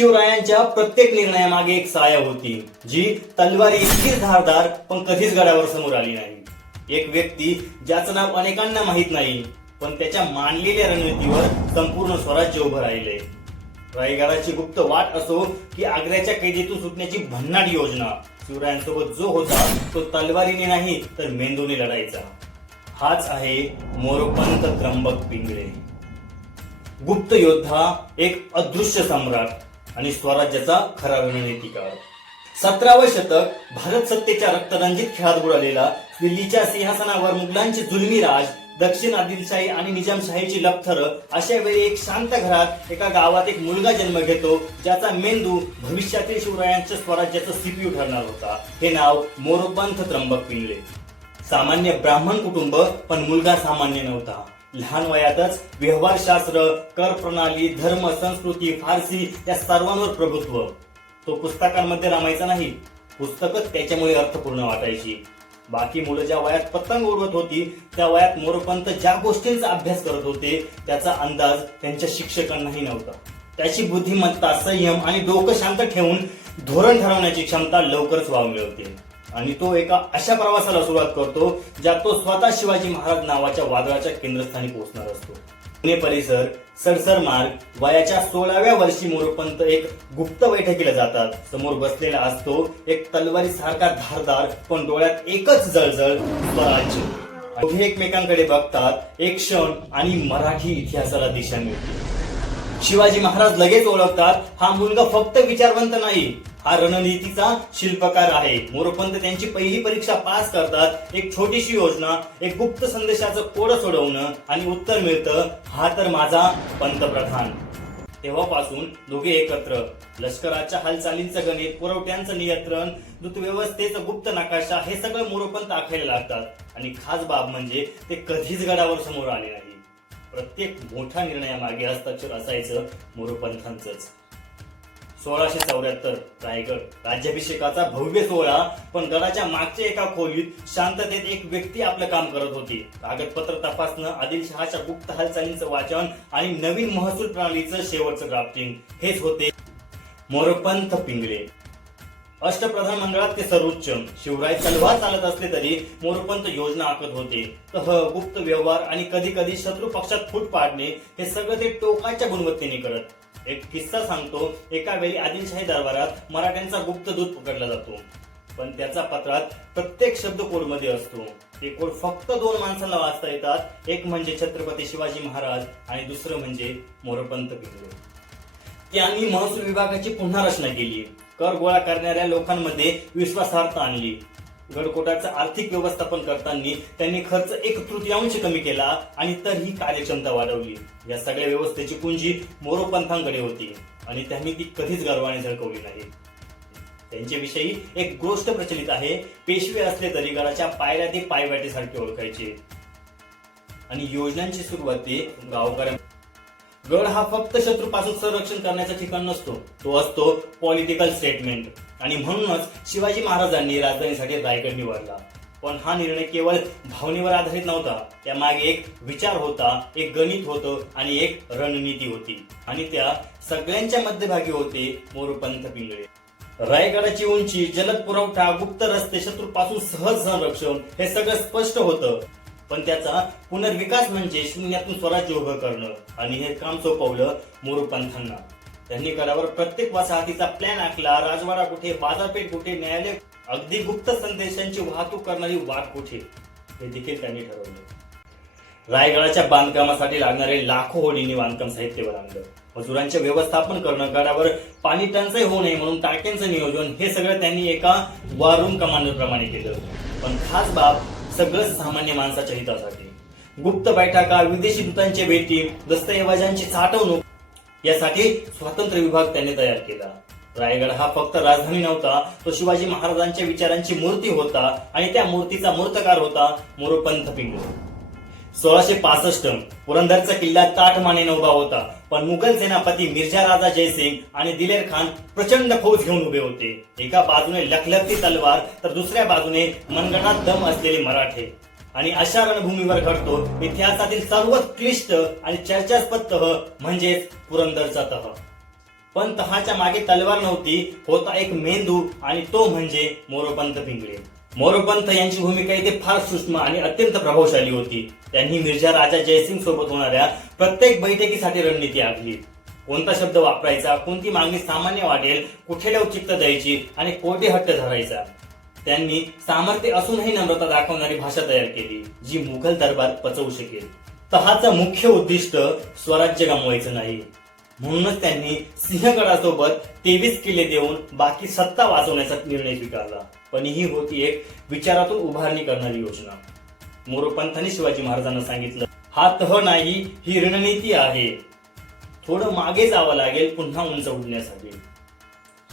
शिवरायांच्या प्रत्येक निर्णयामागे एक साया होती जी तलवारी इतकी धारदार पण कधीच गडावर समोर आली नाही. एक व्यक्ती ज्याचं नाव अनेकांना माहीत नाही पण त्याच्या मांडलेल्या रणनीतीवर संपूर्ण स्वराज्य उभं राहिले. रायगडाची गुप्त वाट असो की आग्र्याच्या कैदेतून सुटण्याची भन्नाट योजना शिवरायांसोबत जो होता तो तलवारीने नाही तर मेंदूने लढायचा. हाच आहे मोरोपंत त्र्यंबक पिंगळे. गुप्त योद्धा एक अदृश्य सम्राट. आणि स्वराज्याचा खरा रणनीतिकार. सतरावं शतक भारत सत्तेच्या रक्तरंजित खेळात बुडालेला दिल्लीच्या सिंहासनावर मुघलांचे जुलमी राज दक्षिण आदिलशाही आणि निजामशाहीची लपथर अशा वेळी एक शांत घरात एका गावात एक मुलगा जन्म घेतो ज्याचा मेंदू भविष्यातील शिवरायांच्या स्वराज्याचं सीपीयू ठरणार होता. हे नाव मोरोपंथ त्र्यंबक पिंगले सामान्य ब्राह्मण कुटुंब पण मुलगा सामान्य नव्हता. लहान वयातच व्यवहारशास्त्र कर प्रणाली धर्म संस्कृती फारसी या सर्वांवर प्रभुत्व. तो पुस्तकांमध्ये रमायचा नाही पुस्तकच त्याच्यामुळे अर्थपूर्ण वाटायची. बाकी मुलं ज्या वयात पतंग उडवत होती त्या वयात मोरपंत ज्या गोष्टींचा अभ्यास करत होते त्याचा अंदाज त्यांच्या शिक्षकांनाही नव्हता. त्याची बुद्धिमत्ता संयम आणि डोकं शांत ठेवून धोरण ठरवण्याची क्षमता लवकरच वाव मिळवते आणि तो एका अशा प्रवासाला सुरुवात करतो ज्यात तो स्वतः शिवाजी महाराज नावाच्या वादळाच्या केंद्रस्थानी पोहोचणार असतो. पुणे परिसर सरसर मार्ग वयाच्या सोळाव्या वर्षी मोरोपंत एक गुप्त बैठकीला जातात. समोर बसलेला असतो एक तलवारी सारखा धारदार पण डोळ्यात एकच जळजळ स्वराज्य. दोघे एकमेकांकडे बघतात एक क्षण आणि मराठी इतिहासाला दिशा मिळते. शिवाजी महाराज लगेच ओळखतात हा मुलगा फक्त विचारवंत नाही हा रणनीतीचा शिल्पकार आहे. मोरपंत त्यांची पहिली परीक्षा पास करतात. एक छोटीशी योजना एक गुप्त संदेशाचं कोड सोडवणं आणि उत्तर मिळतं. हा तर माझा पंतप्रधान. तेव्हापासून दोघे एकत्र. लष्कराच्या हालचालींचं गणित पुरवठ्यांचं नियंत्रण दूतव्यवस्थेचं गुप्त नकाशा हे सगळं मोरोपंत आखायला लागतात. आणि खास बाब म्हणजे ते कधीच गडावर समोर आले नाही. प्रत्येक मोठ्या निर्णयामागे हस्ताक्षर असायचं मोरोपंथांचंच. सोळाशे चौऱ्याहत्तर रायगड. राज्याभिषेकाचा भव्य सोहळा पण गडाच्या मागच्या एका खोलीत शांततेत एक व्यक्ती आपलं काम करत होती. कागदपत्र तपासणं आदिलशहाच्या गुप्त हालचालींचं वाचन आणि नवीन महसूल प्रणालीचं शेवटचं ड्राफ्टिंग हेच होते मोरपंथ पिंगळे अष्टप्रधान मंडळात ते सर्वोच्च. शिवराय तलवार चालत असले तरी मोरपंत योजना आखत होते. तह गुप्त व्यवहार आणि कधी कधी शत्रू पक्षात फूट पाडणे हे सगळं ते टोकाच्या गुणवत्तेने करत. एक किस्सा सांगतो. एका वेळी आदिलशाही दरबारात मराठ्यांचा गुप्त दूत पकडला जातो. पण त्याचा पत्रात प्रत्येक शब्द कोडमध्ये असतो. ते कोड फक्त दोन माणसांना वाचता येतात. एक म्हणजे छत्रपती शिवाजी महाराज आणि दुसरं म्हणजे मोरपंत पिंगळे त्यांनी महसूल विभागाची पुन्हा रचना केली. कर गोळा करणाऱ्या लोकांमध्ये विश्वासार्हता आणली. गडकोटाचं आर्थिक व्यवस्थापन करताना त्यांनी खर्च एक तृतीयांश कमी केला आणि तरीही कार्यक्षमता वाढवली. या सगळ्या व्यवस्थेची पुंजी मोरोपंथांकडे होती आणि त्यांनी ती कधीच गर्वाने झळकवली नाही. त्यांच्याविषयी एक गोष्ट प्रचलित आहे पेशवे असले तरी गडाच्या पायऱ्या ते पायवाटेसारखे ओळखायचे. आणि योजनांची सुरुवात ते गावकऱ्या गड हा फक्त शत्रूपासून संरक्षण करण्याचा ठिकाण नसतो तो असतो पॉलिटिकल स्टेटमेंट आणि म्हणूनच शिवाजी महाराजांनी राजधानीसाठी रायगड निवडला. पण हा निर्णय केवळ भावनेवर आधारित नव्हता. त्यामागे एक विचार होता एक गणित होतं आणि एक रणनीती होती. आणि त्या सगळ्यांच्या मध्यभागी होते मोरपंथ पिंगळे. रायगडाची उंची जलद पुरवठा गुप्त रस्ते शत्रूपासून सहज संरक्षण हे सगळं स्पष्ट होतं. पण त्याचा पुनर्विकास म्हणजे शून्यातून स्वराज्य उभं करणं. आणि हे काम सोपवलं मोरपंथांना त्यांनी करावर प्रत्येक वसाहतीचा प्लॅन आखला. राजवाडा कुठे बाजारपेठ कुठे न्यायालय? अगदी गुप्त संदेशांची वाहतूक करणारी वाट कुठे? हे देखील त्यांनी ठरवलं. रायगडाच्या बांधकामासाठी लागणारे लाखो होडींनी बांधकाम साहित्यावर आणलं मजुरांचे व्यवस्थापन करणं गडावर पाणी टंचाई होऊ नये म्हणून टाक्यांचं नियोजन हे सगळं त्यांनी एका वारून कमांडर प्रमाणे केलं. पण खास बाब सगळं सामान्य माणसाच्या हितासाठी. गुप्त बैठका विदेशी दूतांची भेटी दस्तऐवजांची साठवणूक यासाठी स्वातंत्र्य विभाग त्यांनी तयार केला. रायगड हा फक्त राजधानी नव्हता तो शिवाजी महाराजांच्या विचारांची मूर्ती होता आणि त्या मूर्तीचा मूर्तकार होता मोरोपंथ पिंगळे. सोळाशे पासष्ट पुरंदरचा किल्ला ताठ उभा होता पण मुघल सेनापती मिर्झा राजा जयसिंग आणि दिलेर खान प्रचंड फौज घेऊन उभे होते. एका बाजूने लखलखती तलवार तर दुसऱ्या बाजूने मनगणात दम असलेले मराठे. आणि अशा रणभूमीवर घडतो इतिहासातील सर्वात क्लिष्ट आणि चर्चास्पद तह म्हणजेच पुरंदरचा तह. पण तहाच्या मागे तलवार नव्हती होता एक मेंदू आणि तो म्हणजे मोरोपंत पिंगळे. मोरोपंत यांची भूमिका इथे फार सूक्ष्म आणि अत्यंत प्रभावशाली होती. त्यांनी मिर्झा राजा जयसिंग सोबत होणाऱ्या प्रत्येक बैठकीसाठी रणनीती आखली. कोणता शब्द वापरायचा कोणती मागणी सामान्य वाटेल कुठे लवचिकता द्यायची आणि कोठे हट्ट धरायचा? त्यांनी सामर्थ्य असूनही नम्रता दाखवणारी भाषा तयार केली जी मुघल दरबार पचवू शकेल. तहाचा मुख्य उद्दिष्ट स्वराज्य गमवायचं नाही. म्हणूनच त्यांनी सिंहगडासोबत तेवीस किल्ले देऊन बाकी सत्ता वाचवण्याचा निर्णय स्वीकारला. पण ही होती एक विचारातून उभारणी करणारी योजना. मोरोपंथांनी शिवाजी महाराजांना सांगितलं हा तह नाही ही रणनीती आहे. थोडं मागे जावं लागेल पुन्हा उंच उडण्यासाठी.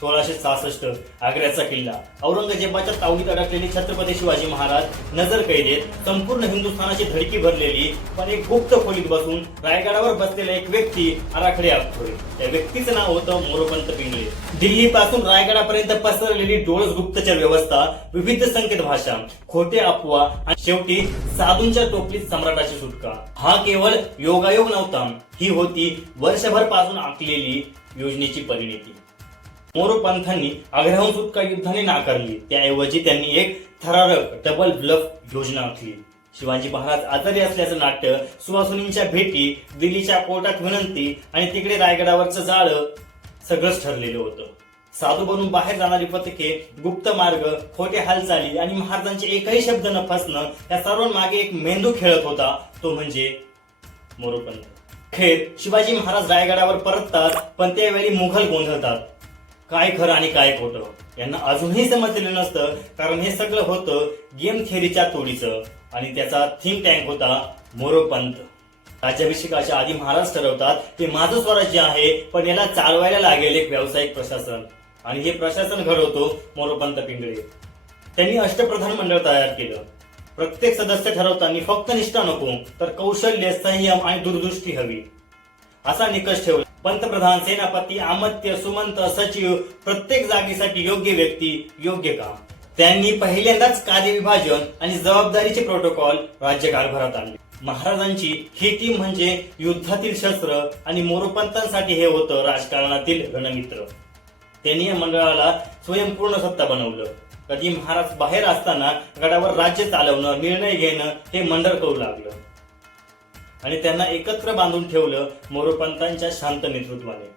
सोळाशे सहासष्ट आग्र्याचा किल्ला. औरंगजेबाच्या तावडीत अडकलेले छत्रपती शिवाजी महाराज नजर कैदेत संपूर्ण हिंदुस्थानाची धडकी भरलेली पण एक गुप्त खोलीत बसून रायगडावर बसलेला एक व्यक्ती आराखडे आखतोय. त्या व्यक्तीचं नाव होतं मोरोपंत पिंगले दिल्ली पासून रायगडापर्यंत पसरलेली डोळस गुप्तचर व्यवस्था विविध संकेत भाषा खोटे अफवा आणि शेवटी साधूंच्या टोपलीत सम्राटाची सुटका. हा केवळ योगायोग नव्हता ही होती वर्षभरपासून आखलेली योजनेची परिणिती. मोरोपंथांनी आग्र्याहून सुटका युद्धाने नाकारली. त्याऐवजी त्यांनी एक थरारक डबल ब्लफ योजना आखली. शिवाजी महाराज आजारी असल्याचं नाट्य सुवासुनींच्या भेटी दिल्लीच्या कोर्टात विनंती आणि तिकडे रायगडावरचं जाळं सगळंच ठरलेलं होतं. साधू बनून बाहेर जाणारी पथके गुप्त मार्ग खोटे हालचाली आणि महाराजांचे एकही शब्द न फसणं या सर्वांमागे एक मेंदू खेळत होता तो म्हणजे मोरोपंत खेर शिवाजी महाराज रायगडावर परततात पण त्यावेळी मुघल गोंधळतात. काय खरं आणि काय खोटं. यांना अजूनही समजलेलं नसतं कारण हे सगळं होतं गेम थेअरीच्या तोडीचं. आणि त्याचा थिंक टँक होता मोरोपंत. राज्याभिषेकाच्या आधी महाराज ठरवतात ते माझं स्वराज्य आहे पण याला चालवायला लागेल एक व्यावसायिक प्रशासन. आणि हे प्रशासन घडवतो मोरोपंत पिंगळे. त्यांनी अष्टप्रधान मंडळ तयार केलं. प्रत्येक सदस्य ठरवताना फक्त निष्ठा नको तर कौशल्य संयम आणि दूरदृष्टी हवी. असा निकष ठेवला. पंतप्रधान सेनापती अमत्य सुमंत सचिव प्रत्येक जागेसाठी योग्य व्यक्ती योग्य काम. त्यांनी पहिल्यांदाच कार्यविभाजन आणि जबाबदारीचे प्रोटोकॉल राज्यकारभारात आणले. महाराजांची ही टीम म्हणजे युद्धातील शस्त्र आणि मोरोपंतांसाठी हे होतं राजकारणातील रणमित्र. त्यांनी या मंडळाला स्वयंपूर्ण सत्ता बनवलं. कधी महाराज बाहेर असताना गडावर राज्य चालवणं निर्णय घेणं हे मंडळ करू लागलं. आणि त्यांना एकत्र बांधून ठेवलं मोरोपंतांच्या शांत नेतृत्वाने.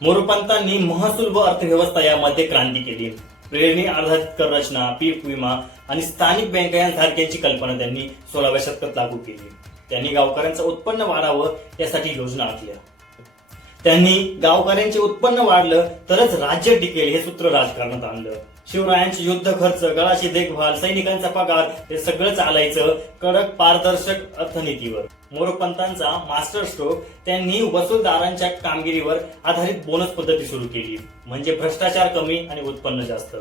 मोरोपंतांनी महसूल व अर्थव्यवस्था यामध्ये क्रांती केली. प्रेरणी आधारित कर रचना पीक विमा आणि स्थानिक बँका यांसारख्यांची कल्पना त्यांनी सोळाव्या शतकात लागू केली. त्यांनी गावकऱ्यांचं उत्पन्न वाढावं यासाठी योजना आखल्या. त्यांनी गावकऱ्यांचे उत्पन्न वाढलं तरच राज्य टिकेल हे सूत्र राजकारणात आणलं. शिवरायांचे युद्ध खर्च गळाची देखभाल सैनिकांचा पगार हे सगळं चालायचं कडक पारदर्शक अर्थनीतीवर. मोरपंतांचा मास्टर स्ट्रोक त्यांनी वसूलदारांच्या कामगिरीवर आधारित बोनस पद्धती सुरू केली. म्हणजे भ्रष्टाचार कमी आणि उत्पन्न जास्त.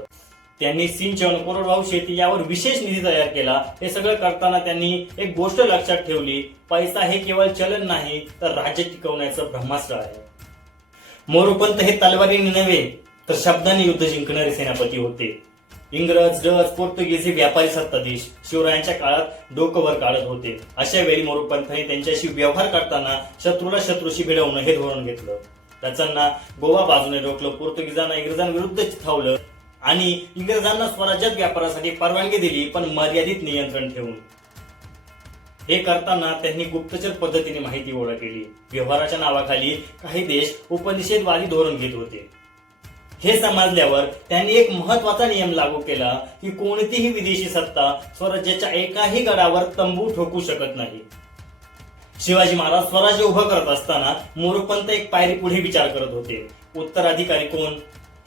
त्यांनी सिंचन कोरडवाहू शेती यावर विशेष निधी तयार केला. हे सगळं करताना त्यांनी एक गोष्ट लक्षात ठेवली पैसा हे केवळ चलन नाही तर राज्य टिकवण्याचं ब्रह्मास्त्र आहे. मोरोपंत हे तलवारीने नव्हे तर शब्दाने युद्ध जिंकणारे सेनापती होते. इंग्रज डच पोर्तुगीज हे व्यापारी सत्ताधीश. शिवरायांच्या काळात डोकंवर काढत होते. अशा वेळी मोरोपंथांनी त्यांच्याशी व्यवहार करताना शत्रूला शत्रूशी भिडवणं हे धोरण घेतलं. डचांना गोवा बाजूने रोखलं पोर्तुगीजांना इंग्रजांविरुद्ध चिथावलं आणि इंग्रजांना स्वराज्यात व्यापारासाठी परवानगी दिली पण मर्यादित नियंत्रण ठेवून. हे करताना त्यांनी गुप्तचर पद्धतीने माहिती गोळा केली. व्यवहाराच्या नावाखाली काही देश उपनिषेधवादी धोरण घेत होते. हे समजल्यावर त्यांनी एक महत्त्वाचा नियम लागू केला की कोणतीही विदेशी सत्ता स्वराज्याच्या एकाही गडावर तंबू ठोकू शकत नाही. शिवाजी महाराज स्वराज्य उभं करत असताना मोरोपंत एक पायरी पुढे विचार करत होते. उत्तराधिकारी कोण?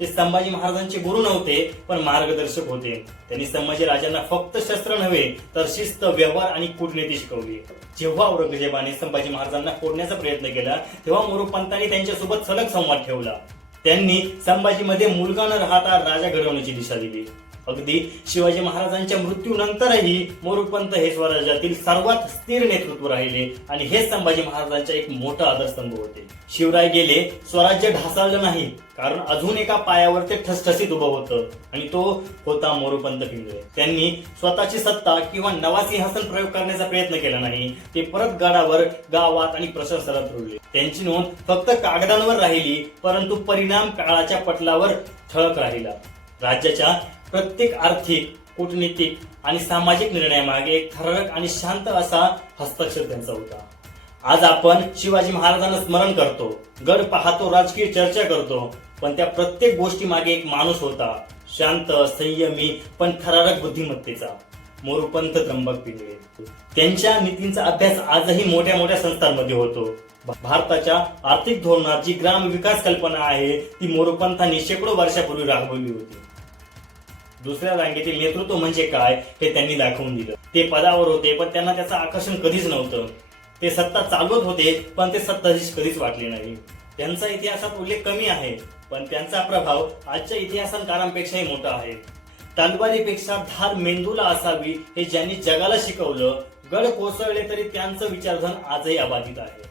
ते संभाजी महाराजांचे गुरु नव्हते पण मार्गदर्शक होते. त्यांनी संभाजी राजांना फक्त शस्त्र नव्हे तर शिस्त व्यवहार आणि कूटनीती शिकवली. जेव्हा औरंगजेबाने संभाजी महाराजांना फोडण्याचा प्रयत्न केला तेव्हा मोरोपंतांनी त्यांच्यासोबत सलग संवाद ठेवला. त्यांनी संभाजीमध्ये मुलगा न राहता राजा घडवण्याची दिशा दिली. अगदी शिवाजी महाराजांच्या मृत्यूनंतरही मोरूपंत हे स्वराज्यातील सर्वात स्थिर नेतृत्व राहिले आणि हे संभाजी महाराजांचा एक मोठा आदरस्तंभ होते. शिवराय गेले स्वराज्य ढासळलं नाही कारण अजून एका पायावर ते ठसठसीत उभं होतं आणि तो होता मोरुपंत पिंगळे. त्यांनी स्वतःची सत्ता किंवा नवा सिंहासन प्रयोग करण्याचा प्रयत्न केला नाही ते परत गडावर गावात आणि प्रशासनात रुळले. त्यांची नोंद फक्त कागदांवर राहिली परंतु परिणाम काळाच्या पटलावर ठळक राहिला. राज्याच्या प्रत्येक आर्थिक कूटनीतिक आणि सामाजिक निर्णयामागे एक थरारक आणि शांत असा हस्तक्षेप त्यांचा होता. आज आपण शिवाजी महाराजांना स्मरण करतो गड पाहतो राजकीय चर्चा करतो पण त्या प्रत्येक गोष्टी मागे एक माणूस होता शांत संयमी पण थरारक बुद्धिमत्तेचा. मोरपंत त्र्यंबक पिंगळे त्यांच्या नीतींचा अभ्यास आजही मोठ्या मोठ्या संस्थांमध्ये होतो. भारताच्या आर्थिक धोरणात जी ग्राम विकास कल्पना आहे ती मोरपंथांनी शेकडो वर्षापूर्वी राबवली होती. दुसऱ्या रांगेचे नेतृत्व म्हणजे काय हे त्यांनी दाखवून दिलं. ते पदावर होते पण त्यांना त्याचं आकर्षण कधीच नव्हतं. ते सत्ता चालवत होते पण ते सत्ताधीश कधीच वाटले नाही. त्यांचा इतिहासात उल्लेख कमी आहे पण त्यांचा प्रभाव आजच्या इतिहासकारांपेक्षाही मोठा आहे. तलवारीपेक्षा धार मेंदूला असावी हे ज्यांनी जगाला शिकवलं गड कोसळले तरी त्यांचं विचारधन आजही अबाधित आहे.